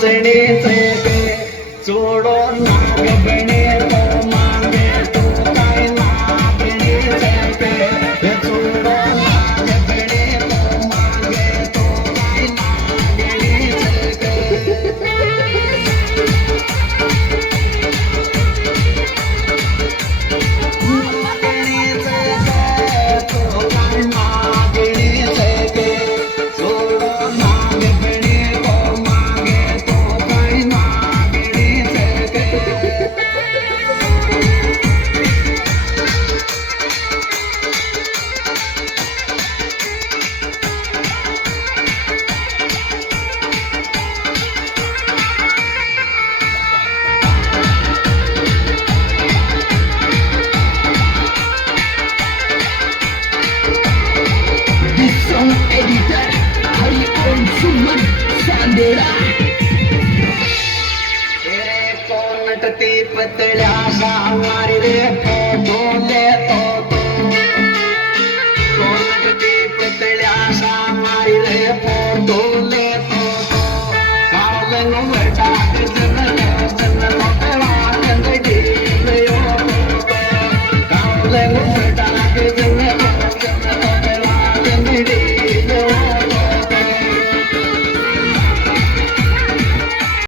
नाचणीचे ते जोडो नाग बने तो मागे तो काय नाचणीचे ते जोडो नाग बने तो मागे तो काय नाचणीचे ते नटती पतल्या सामारी रे फोटो लेतो तो नटती पतल्या सामारी रे फोटो लेतो तो काळंग वटा